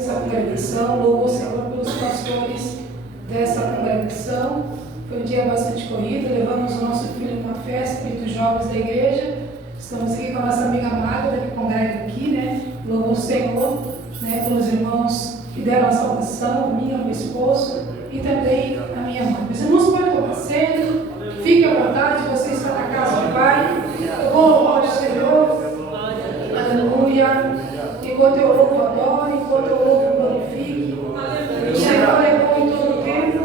Essa congregação, louvo o Senhor pelos pastores dessa congregação. Foi um dia bastante corrido, levamos o nosso filho numa festa dos jovens da igreja. Estamos aqui com a nossa amiga Magda, que congrega aqui, né? Louvo o Senhor, né, pelos irmãos que deram a salvação, a minha, meu esposo e também a minha mãe. Os irmãos podem tomar cedo, fique à vontade, você está na casa do Pai. Eu vou louvar o Senhor, aleluia. Enquanto eu louvo, adoro, enquanto eu louvo, glorifique. O Senhor é bom em todo o tempo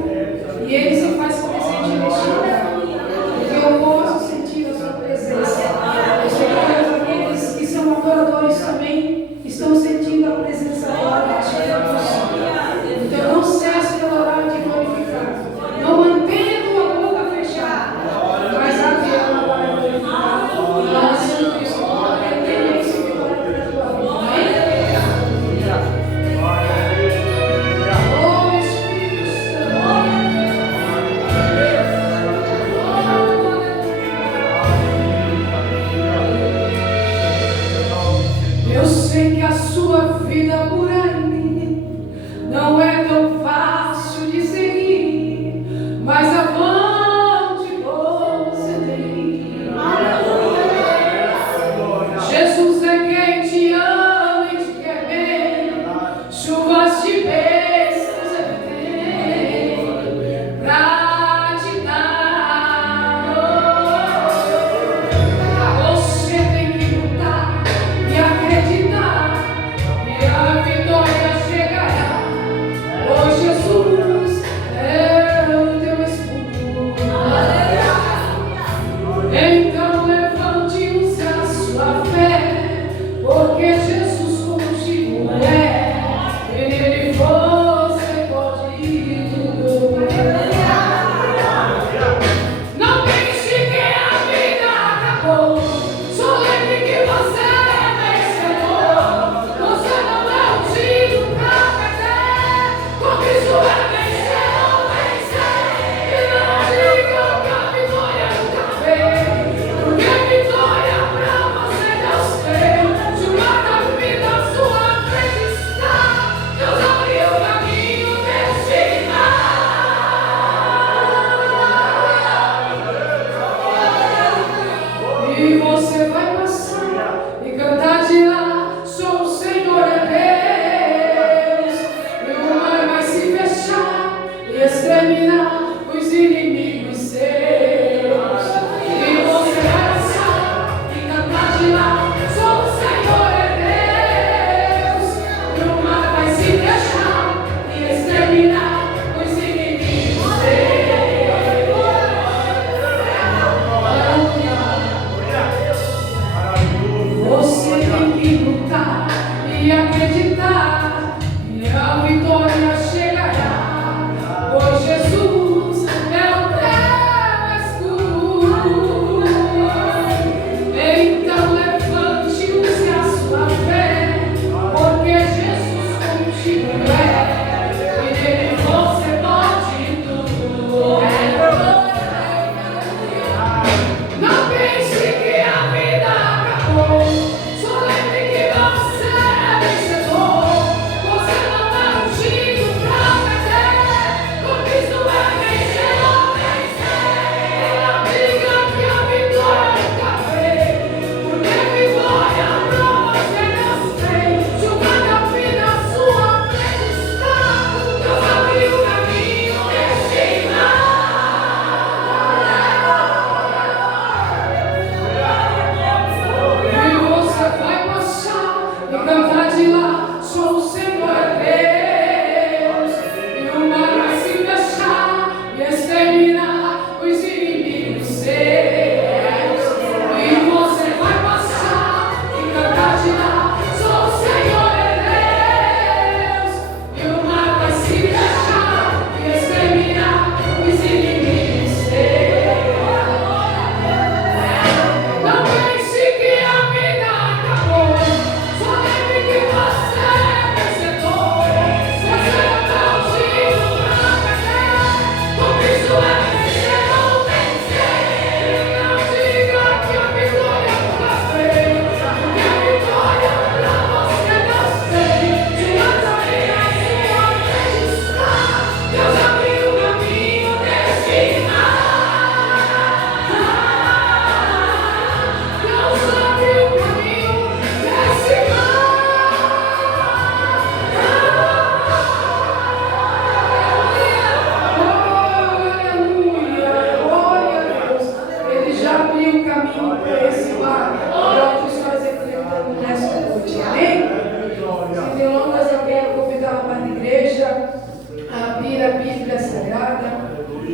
e Ele se faz presente neste lugar. Porque eu posso sentir a Sua presença. Eu sei que aqueles que são adoradores também estão sentindo a presença agora neste lugar. Então não cesse de adorar e de glorificar. Não mantenha a tua boca fechada, mas abre ela para glorificar. Nós, Cristo, entendemos que glória para a tua vida. Amém?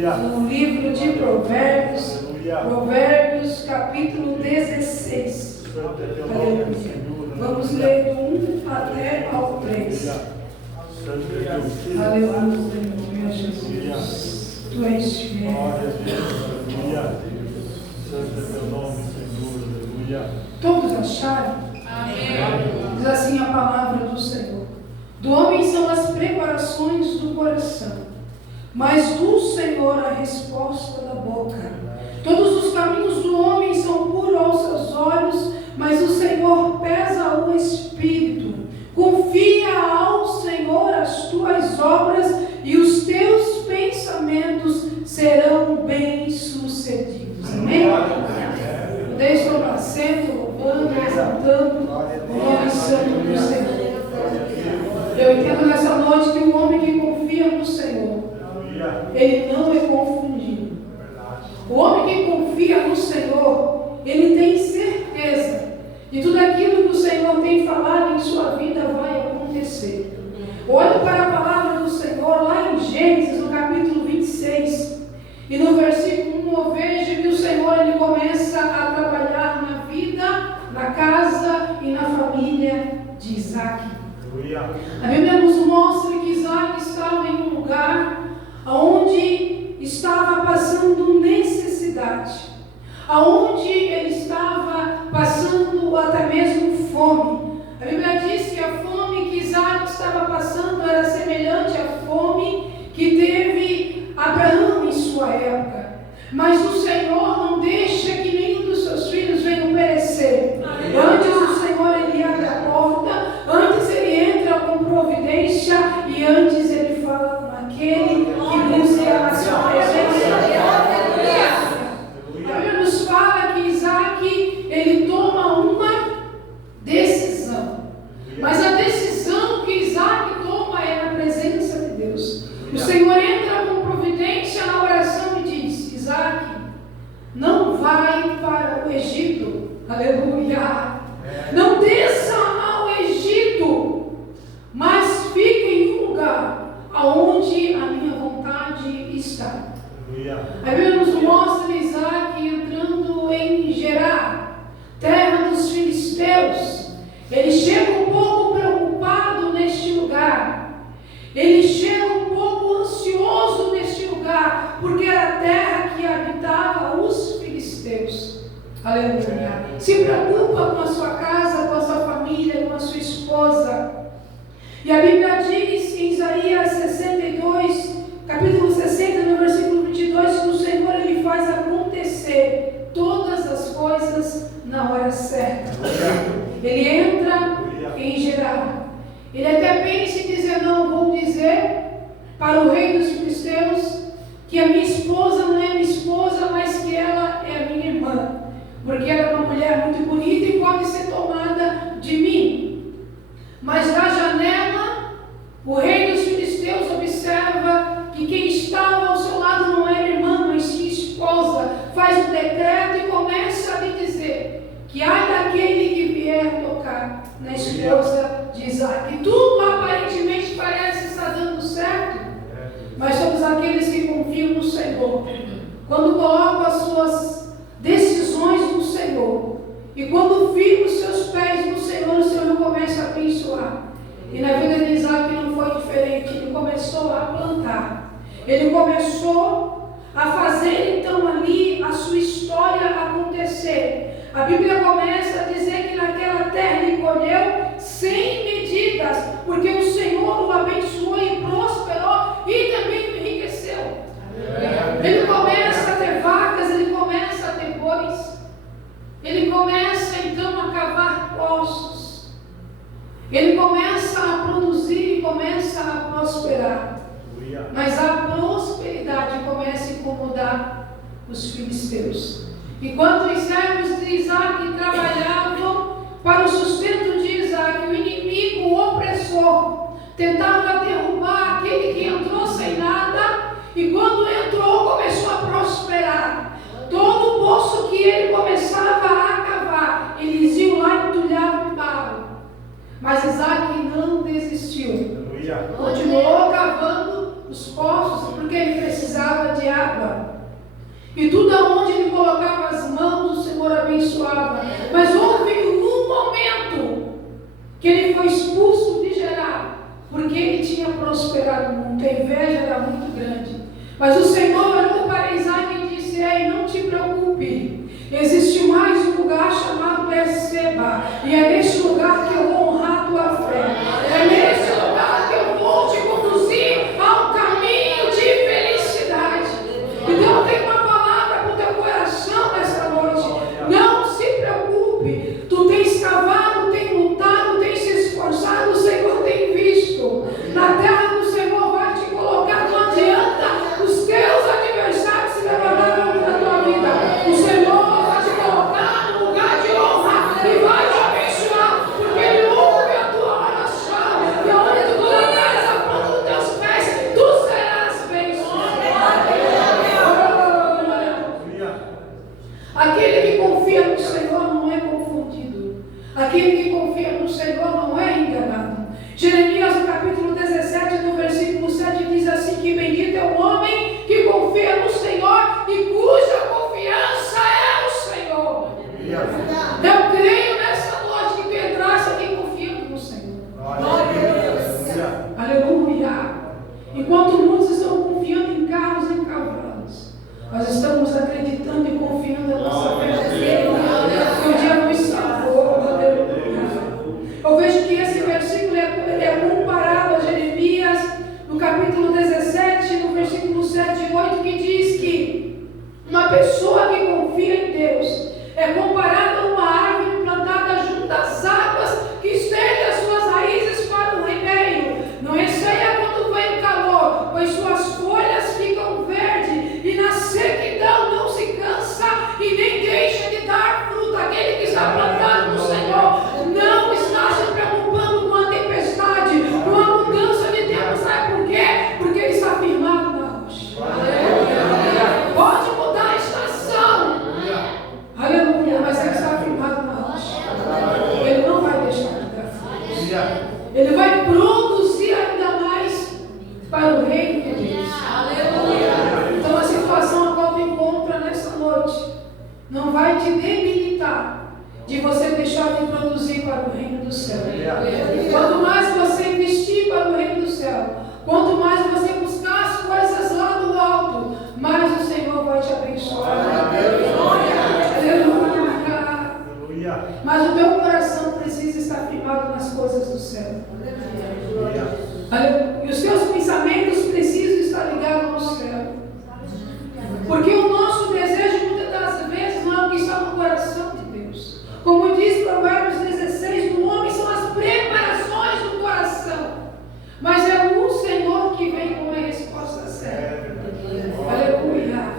no livro de Provérbios, Provérbios capítulo 16. Aleluia. Vamos ler do 1 até ao 3. Aleluia, Jesus. Tu és fiel. Todos acharam? Amém. Diz assim a palavra do Senhor. Do homem são as preparações do coração, mas do Senhor a resposta da boca. Todos os caminhos do homem são puros aos seus olhos, mas o Senhor pesa o espírito. Confia ao Senhor as tuas obras e os teus pensamentos serão bem-sucedidos. Amém? Deixe o assento, louvando, exaltando o nome santo do Senhor. Eu entendo nessa noite que o homem que confia no Senhor, ele não é confundido. O homem que confia no Senhor, ele tem certeza de tudo aquilo que o Senhor tem falado em sua vida vai acontecer. Olhe para a palavra do Senhor lá em Gênesis, no capítulo 26, e no versículo 1 eu vejo que o Senhor ele começa a trabalhar na vida, na casa e na família de Isaac. A Bíblia nos mostra que Isaac estava em um lugar onde estava passando necessidade, aonde ele estava passando até mesmo fome. A Bíblia diz que a fome que Isaac estava passando era semelhante à fome que teve Abraão em sua época. Mas o Senhor não deixa que nenhum dos seus filhos venham perecer. Antes o Senhor ele abre a porta, antes ele entra com providência e antes ele fala com aquele que busca a sua presença. A Bíblia nos fala que Isaac ele toma uma decisão, mas a decisão que Isaac toma é na presença de Deus. O Senhor entra com providência na oração e diz: Isaac, não vai para o Egito, aleluia, não desça ao Egito, mas fique em um lugar aonde a minha vontade está. A Bíblia nos mostra Isaac entrando em Gerar, terra dos filisteus. Ele chega um pouco preocupado neste lugar, ele chega um pouco ansioso neste lugar, porque era a terra que habitava os filisteus. Aleluia. Se preocupa com a sua casa, com a sua família, com a sua esposa. E a Bíblia diz em Isaías 62, capítulo 60, no versículo 22, que o Senhor ele faz acontecer todas as coisas na hora certa. Ele entra em Gerar. Ele até pensa em dizer: não, vou dizer para o rei dos filisteus que a minha esposa não é minha esposa, mas que ela é a minha irmã, porque ela é uma mulher muito bonita e pode ser tomada de mim. Mas na janela, o rei dos filisteus observa que quem estava ao seu lado não era irmã, mas sim esposa. Faz um decreto e começa a lhe dizer que ai daquele que vier tocar na esposa de Isaac. Tudo aparentemente parece estar dando certo, mas somos aqueles que confiam no Senhor. Quando colocam as suas decisões no Senhor e quando firmam os seus pés no Senhor, o Senhor começa a abençoar. E na vida de Isaac não foi diferente. Ele começou a plantar, ele começou a fazer então ali a sua história acontecer. A Bíblia começa a dizer que naquela terra ele colheu sem medidas, porque o Senhor o abençoou e prosperou e também o enriqueceu. Ele começa a ter vacas, ele começa a ter bois, ele começa então a cavar poços, ele começa a produzir e começa a prosperar. Mas a prosperidade começa a incomodar os filisteus. Enquanto os servos de Isaac trabalhavam para o sustento de Isaac, o inimigo, o opressor, tentava derrubar aquele que entrou sem nada, e quando entrou começou a prosperar. Todo o poço que ele começava a cavar, eles iam lá e entulhavam barro. Mas Isaac não desistiu. Continuou cavando os poços porque ele precisava de água. E tudo aonde ele colocava as mãos, o Senhor abençoava. Mas houve um momento que ele foi expulso de Gerar, porque ele tinha prosperado muito, a inveja era muito grande. Mas o Senhor olhou para Isaac e disse: ei, não te preocupe, existe mais um lugar chamado Berseba, e é neste lugar que eu vou honrar a tua fé, é neste lugar que eu vou te conduzir ao caminho de felicidade. Então eu tenho uma palavra para o teu coração nesta noite: não se preocupe, tu tens cavado, tens lutado, tens se esforçado, o Senhor tem visto, na terra do Senhor vai te colocar, não adianta os teus adversários se levantarem contra a tua vida, o Senhor vai te colocar no lugar de honra e vai te abençoar, porque Ele ouve a tua oração, e aonde tu colocares a ponta dos teus pés, tu serás abençoado. Aquele que confia no Senhor não é confundido, aquele que confia no Senhor não é enganado. Jeremias, no capítulo 17, no versículo 7, diz assim: que bendito é o homem que confia no Senhor e cuja confiança é o Senhor. Eu creio nessa noite que tu entraste aqui confiando no Senhor. Aleluia. Enquanto muitos estão confiando em carros e em cavalos, nós estamos acreditando e confiando na nossa fé. Que o dia nos salvou. Aleluia. Eu vejo que esse versículo é comparado a Jeremias, no capítulo 17, no versículo 7 e 8, que diz que uma pessoa que confia em Deus é comparada a uma árvore plantada junto às águas, que estende as suas raízes para o ribeiro. Não receia quando vem o calor, pois suas folhas ficam verdes, e na sequidão não se cansa e nem deixa de dar fruto. Aquele que está plantado no Senhor não está se preocupando com a tempestade, com a mudança de tempo. Sabe por quê? Porque ele está firmado na rocha. Pode mudar a estação, aleluia, mas ele está firmado na rocha. Ele não vai deixar de dar frutos. Ele vai produzir ainda mais para o reino de Deus. Então a situação a qual tu encontra nessa noite não vai te debilitar de você deixar de produzir para o reino do céu. Quanto mais você investir para o reino do céu, quanto mais você buscar as coisas lá do alto, mais o Senhor vai te abençoar. Aleluia. Mas o teu coração precisa estar firmado nas coisas do céu. Aleluia. E os teus pensamentos precisam estar ligados no céu. Porque o nosso desejo muitas das vezes não é o que está no coração de Deus. Como diz Provérbios 16, no homem são as preparações do coração, mas é o Senhor que vem com a resposta certa. Aleluia.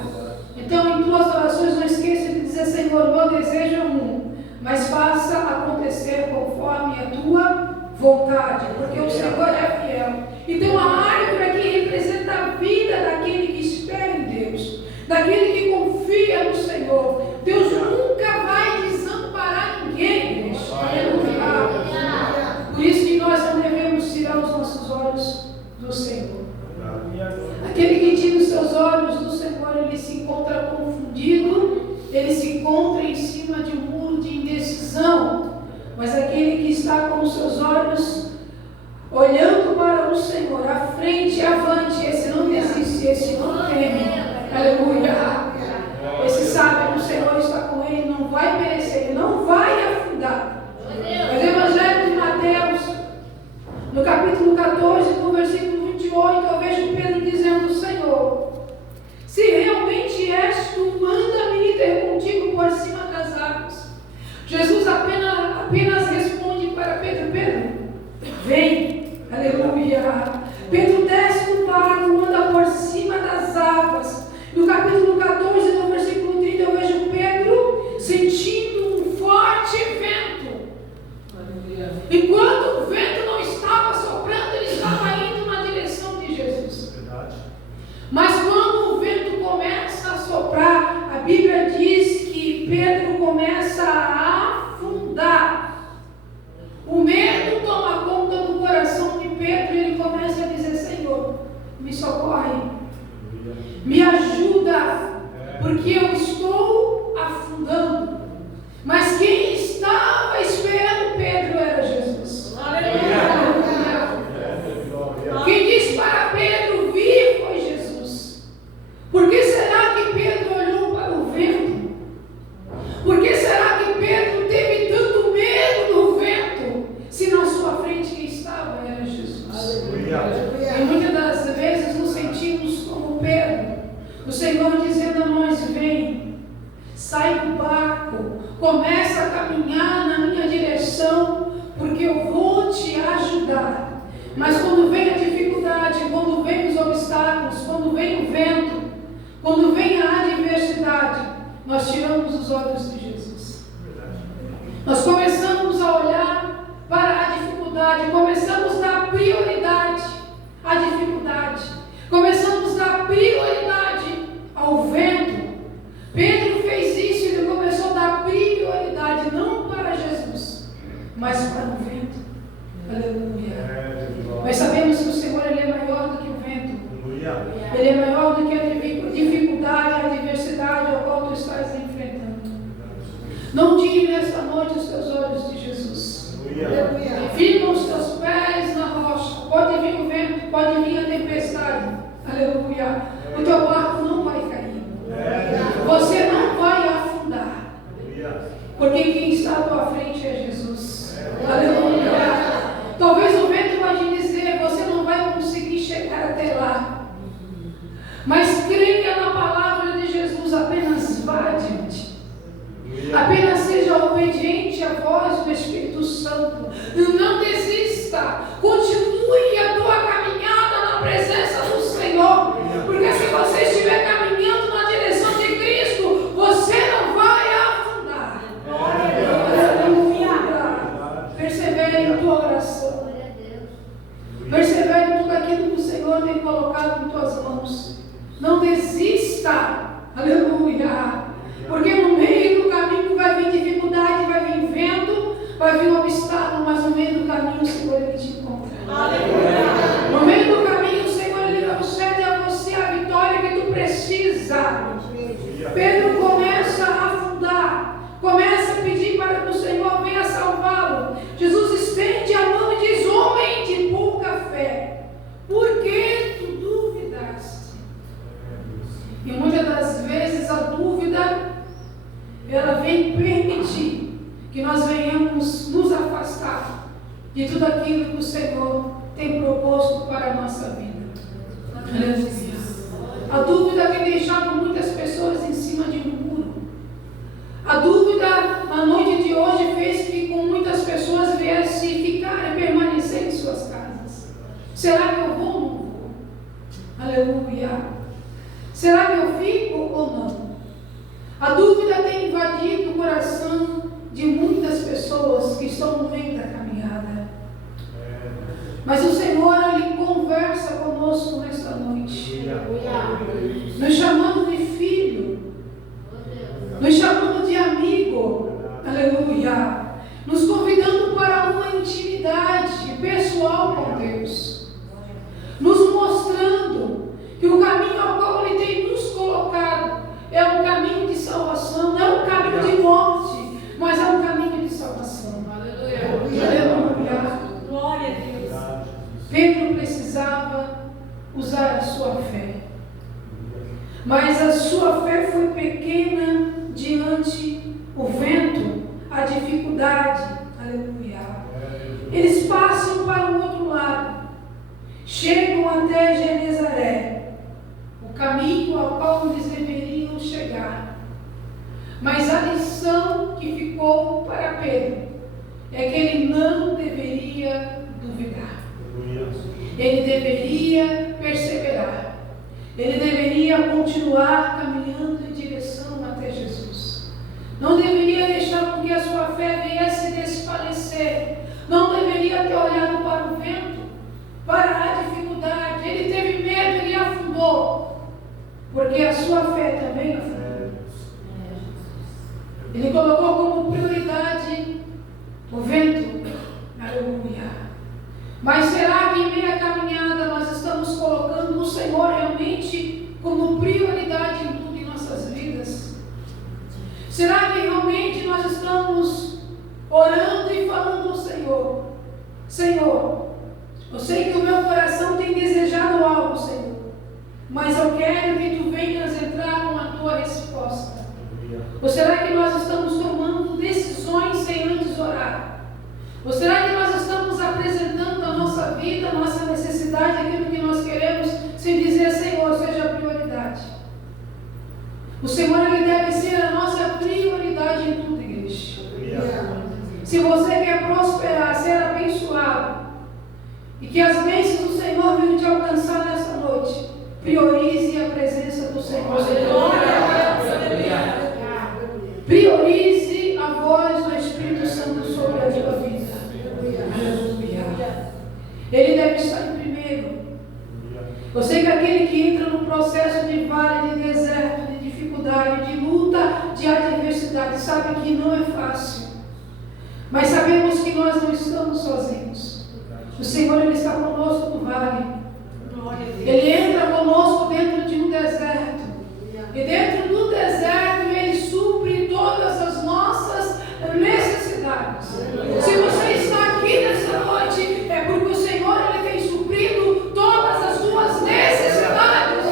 Então em tuas orações não esqueça de dizer: Senhor, meu desejo é um, mas faça acontecer conforme a tua vontade, porque o Senhor é fiel. Então a árvore aqui representa a vida daquele que espera em Deus, daquele que confia no Senhor. Deus nunca vai desamparar ninguém, igreja. Aleluia. Por isso que nós não devemos tirar os nossos olhos do Senhor. Aquele que tira os seus olhos do Senhor, ele se encontra confundido, ele se encontra em cima de um muro de indecisão. Mas aquele que está com os seus olhos olhando para o Senhor, à frente e avante, esse não desiste, esse não teme. Aleluia. Esse sabe que o Senhor está com ele, não vai perecer, ele não vai afundar. Mas o Evangelho de Mateus, no capítulo 14, no versículo 28, eu vejo Pedro dizendo: Senhor, se realmente és tu, manda-me ir ter contigo por cima das águas. Jesus apenas responde para Pedro: Pedro, vem. Aleluia. Pedro desce do barco, anda por cima das águas. No capítulo 14, no versículo 30, eu vejo Pedro sentindo um forte vento. Enquanto o vento não estava soprando, ele estava indo na direção de Jesus. Mas quando o vento começa a soprar, a Bíblia diz que Pedro começa a afundar. O medo toma conta do coração de Pedro e ele começa a dizer: Senhor, me socorre, me ajuda, porque eu estou afundando. Mas quem estava esperando Pedro era Jesus. Quem disse para Pedro vir foi Jesus. Por que será que Pedro olhou para o vento? Por que será que Pedro teve tanto medo do vento, se na sua frente quem estava era Jesus? E muitas das vezes nos sentimos como Pedro, o Senhor dizendo a nós: vem, sai do barco, começa a caminhar na minha direção, porque eu vou te ajudar. Mas quando vem a dificuldade, quando vem os obstáculos, quando vem o vento, quando vem a adversidade, nós tiramos os olhos de Jesus. Nós começamos a olhar para a dificuldade, começamos a dar prioridade à dificuldade, começamos a dar prioridade ao vento. Pedro fez isso, ele começou a dar prioridade não para Jesus, mas para o vento. Aleluia. Nós sabemos que o Senhor, Ele é maior do que o vento. Ele é maior do que a dificuldade, a adversidade a qual tu estás enfrentando. Não tire nesta noite os teus olhos de Jesus. Firma os teus pés na rocha. Pode vir o vento, pode vir a tempestade. Aleluia. O teu barco não vai cair. Você não vai afundar. Porque quem está à tua frente é Jesus. Aleluia. Talvez o vento vai te dizer: você não vai conseguir chegar até lá. Mas creia na palavra de Jesus, apenas vá adiante. Apenas seja obediente à voz do Espírito Santo. Não desista. Continue a tua caminhada na presença do Senhor. Porque se você estiver caminhando na direção de Cristo, você não vai afundar. Persevere em tua oração. Persevere em tudo aquilo que o Senhor tem colocado em tuas mãos. Não desista. Aleluia. Porque no meio do caminho vai vir dificuldade, vai vir vento, vai vir um obstáculo, mas no meio do caminho o Senhor Ele te encontra. Aleluia. No meio do caminho o Senhor Ele concede a você a vitória que tu precisa. Pedro começa a afundar, começa a pedir para que o Senhor venha salvá-lo. Jesus estende a mão e diz: homem de pouca fé, por que tu duvidaste? E muitas das vezes a dúvida, ela vem permitir que nós venhamos nos afastar de tudo aquilo que o Senhor tem proposto para a nossa vida. Aleluia. A dúvida tem deixado muitas pessoas em cima de um muro. A dúvida, na noite de hoje, fez que com muitas pessoas viessem ficar e permanecer em suas casas. Será que eu vou ou não vou? Aleluia. Será que eu fico ou não? A dúvida tem invadido o coração de muitas pessoas que estão no meio da caminhada. Mas o Senhor, Ele conversa conosco nesta noite, nos chamando de filho, nos chamando de amigo, aleluia, nos convidando para uma intimidade pessoal com Deus, nos mostrando que o caminho ao qual Ele tem nos colocado é um caminho de salvação, não é um caminho de morte, mas é um caminho de salvação. Aleluia. Aleluia. Glória a Deus. Pedro precisava usar a sua fé, mas a sua fé foi pequena diante o vento, a dificuldade. Aleluia. Eles passam para o outro lado, chegam até Genezaré, o caminho ao qual eles deveriam chegar. Mas a lição que ficou para Pedro é que ele não deveria duvidar. Ele deveria perseverar. Ele deveria continuar caminhando em direção até Jesus. Não deveria deixar com que a sua fé viesse desfalecer. Não deveria ter olhado para o vento, para a dificuldade. Ele teve medo, ele afundou, porque a sua fé também afundou. Ele colocou como prioridade o vento. Aleluia. Mas será que em meio à caminhada nós estamos colocando o Senhor realmente como prioridade em tudo em nossas vidas? Senhor veio te alcançar nessa noite. Priorize a presença do Senhor. Priorize a voz do Espírito Santo sobre a tua vida. Aleluia. Ele deve estar em primeiro. Eu sei que aquele que entra no processo de vale, de deserto, de dificuldade, de luta, de adversidade, sabe que não é fácil. Mas sabemos que nós não estamos sozinhos. O Senhor, Ele está conosco no vale. Ele entra conosco dentro de um deserto. E dentro do deserto, Ele supre todas as nossas necessidades. Se você está aqui nessa noite, é porque o Senhor, Ele tem suprido todas as suas necessidades.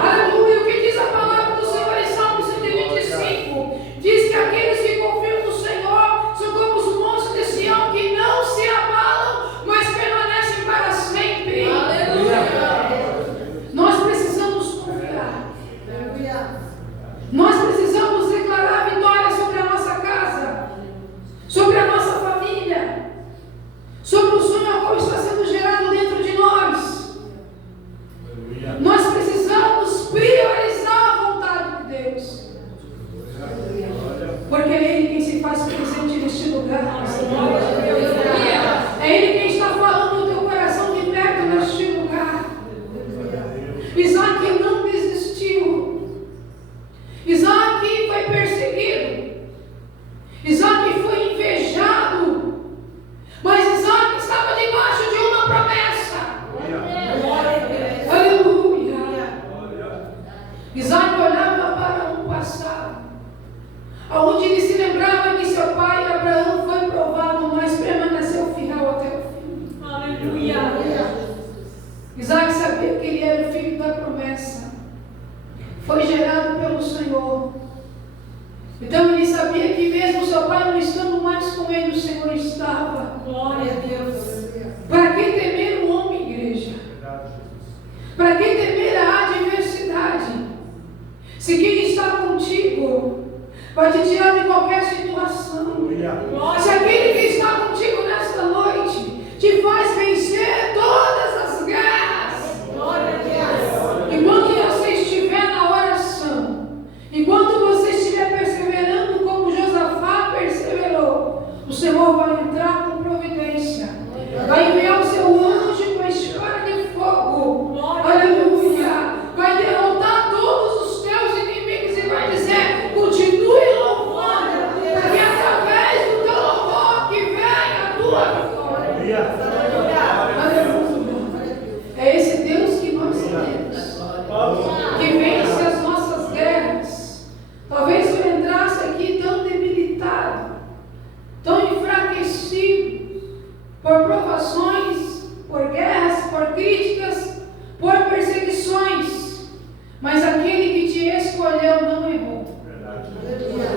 Aleluia. O que diz a palavra do Senhor em Salmo 125? Diz que aqueles que confiam no Senhor são como os montes de Sião, que não se abalam, mas permanecem para sempre. Nós precisamos confiar. Nós precisamos declarar vitória sobre a nossa casa, sobre a nossa família, sobre o sonho a qual está sendo gerado dentro de nós. Nós precisamos priorizar a vontade de Deus, porque é Ele quem se faz presente neste lugar. É Ele quem está falando no teu coração de perto neste lugar. Isaac não desistiu. Isaac foi perseguido. Isaac foi invejado. Mas Isaac estava debaixo de uma promessa. Aleluia. Isaac olhava para um passado, onde ele se lembrava que seu pai Abraão foi provado, mas permaneceu fiel até o fim. Aleluia. Isaac sabia que ele era o filho da promessa. Foi gerado pelo Senhor. Então ele sabia que mesmo seu pai não estando mais com ele, o Senhor estava. Glória a Deus. Para que temer o homem, igreja? Para que temer a adversidade? Se quem está contigo vai te tirar de qualquer situação. Se aquele que está contigo nesta noite te faz vencer todas as guerras. Glória a Deus. Enquanto você estiver na oração, enquanto você estiver perseverando como Josafá perseverou, o Senhor vai entrar com providência. Vai enviar o seu anjo com a espada de fogo. Aleluia. Vai derrotar todos os teus inimigos e vai dizer: continue louvando, porque através do teu louvor que vem a tua vitória. Aleluia. É esse Deus que nós temos, que vence as nossas guerras. Talvez eu entrasse aqui tão debilitado, tão enfraquecido, por provações, por guerras, por críticas, por perseguições, mas aquele que te escolheu não errou.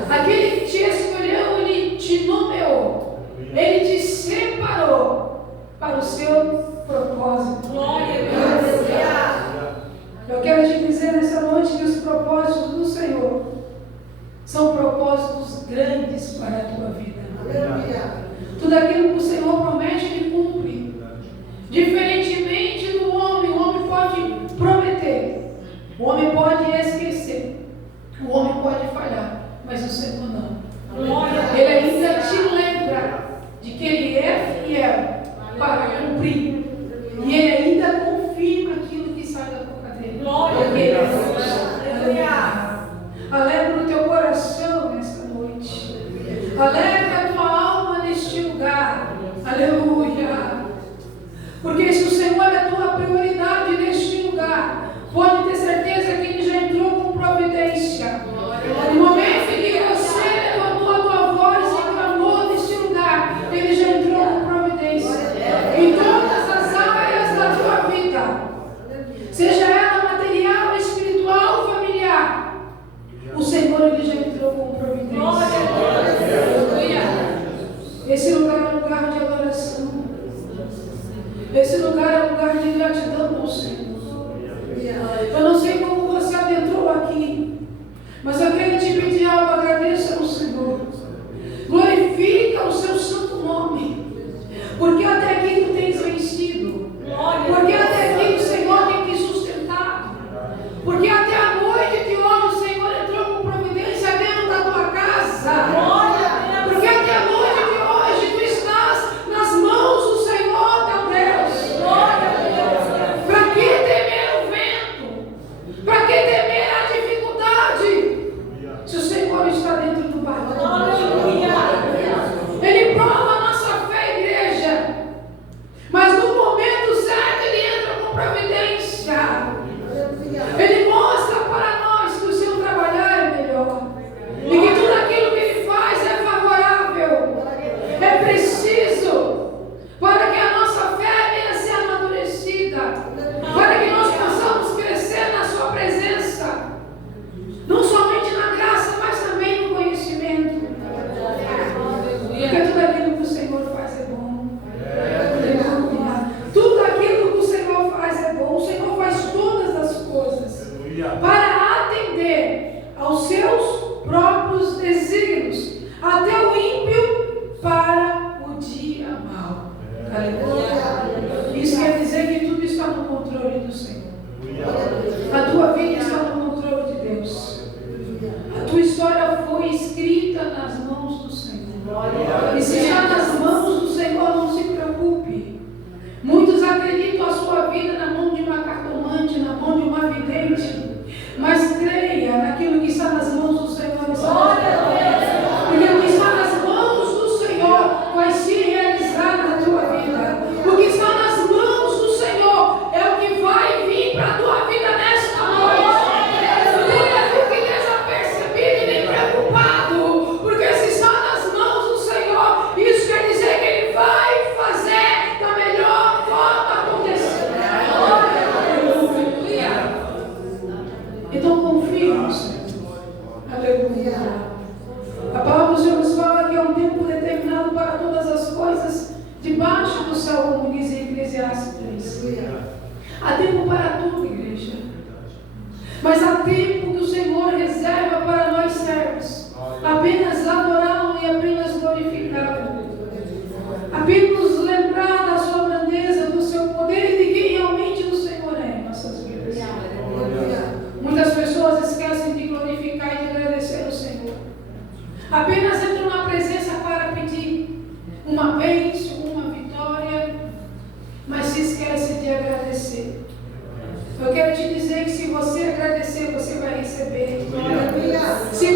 Aquele que te escolheu, Ele te nomeou, Ele te separou para o seu propósito. Eu quero te dizer nessa noite que os propósitos do Senhor são propósitos grandes para a tua vida. Tudo aquilo que o Senhor promete, Ele cumpre. Diferentemente do homem, o homem pode prometer, o homem pode esquecer, o homem pode falhar, mas o Senhor não. Ele ainda te lembra de que Ele é fiel para cumprir, e Ele ainda confirma aquilo que sai da boca dele. Porque Ele é Deus. Alegra o teu coração nesta noite. Alegra a tua alma neste lugar. Aleluia. Porque se o Senhor é a tua prioridade neste lugar, pode ter certeza que Ele já entrou com providência. No momento em que você levantou a tua voz e clamou neste lugar, Ele já entrou com providência em todas as áreas da tua vida, seja ela material, espiritual ou familiar. O Senhor, Ele já entrou com providência. Esse lugar é um lugar de adoração. Esse lugar é um lugar de gratidão ao Senhor. Eu não sei como você adentrou aqui, mas eu quero te pedir algo. Agradeça ao Senhor. Glorifica o seu santo nome, porque até aqui tu tens vencido. controle do Senhor. A tua vida está no controle de Deus. A tua história foi escrita nas mãos do Senhor. E se está nas mãos do Senhor, não se preocupe. Muitos acreditam a sua vida na mão de uma cartomante, na mão de uma vidente. Mas creia naquilo que está nas mãos do Senhor. Porque o que está nas mãos do Senhor vai se realizar na tua vida. O que está nas mãos do Senhor é o que vai vir para a tua vida nesta noite. Não fique desapercebido e nem preocupado, porque se está nas mãos do Senhor, isso quer dizer que Ele vai fazer da melhor forma acontecer. Então confie no Senhor. Aleluia. A palavra do Senhor nos fala que é um tempo determinado para todas as coisas debaixo do céu, como diz em Eclesiastes 3. Há tempo para tudo, igreja. Mas há tempo que o Senhor reserva para nós servos. Apenas adorá-lo e apenas glorificá-lo. Apenas nos lembrar da sua grandeza, do seu poder e de quem realmente o Senhor é em nossas vidas. Muitas pessoas esquecem de glorificar e de agradecer ao Senhor. Apenas entram na presença para pedir uma bênção, uma vitória, mas se esquecem de agradecer. Eu quero te dizer que se você agradecer, você vai receber. Se